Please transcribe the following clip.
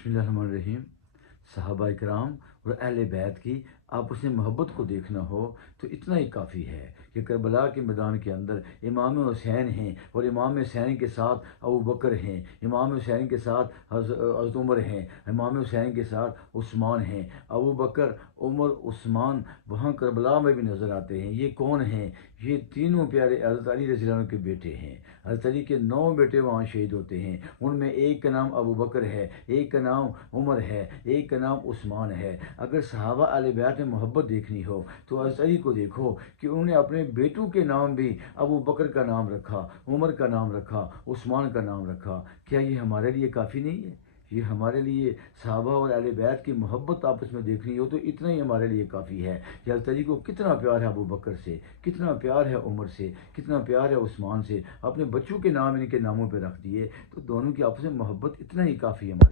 बिस्मिल्लाहिर्रहमानिर्रहीम। सहाबा इकराम और अहले बैत की आपस में मोहब्बत को देखना हो तो इतना ही काफ़ी है कि करबला के मैदान के अंदर इमाम हुसैन हैं और इमाम हुसैन के साथ अबू बकर हैं, इमाम हुसैन के साथ हज़रत उमर हैं, इमाम हुसैन के साथ उस्मान हैं। अबू बकर, उमर, उस्मान वहाँ करबला में भी नज़र आते हैं। ये कौन हैं? ये तीनों प्यारे हज़रत अली रज़ी अल्लाह के बेटे हैं। हज़रत अली के 9 बेटे वहाँ शहीद होते हैं। उनमें एक का नाम अबू बकर है, एक का नाम उमर है, एक का नाम उस्मान है। अगर सहाबा अहले बैत में मोहब्बत देखनी हो तो हज़रत अली को देखो कि उन्होंने अपने बेटों के नाम भी अबू बकर का नाम रखा, उमर का नाम रखा, उस्मान का नाम रखा। क्या ये हमारे लिए काफ़ी नहीं है? ये हमारे लिए सहाबा और अहले बैत की मोहब्बत आपस में देखनी हो तो इतना ही हमारे लिए काफ़ी है कि हज़रत अली को कितना प्यार है अबू बकर से, कितना प्यार है उमर से, कितना प्यार है उस्मान से। अपने बच्चों के नाम इनके नामों पर रख दिए तो दोनों की आपस में मोहब्बत इतना ही काफ़ी है हमारे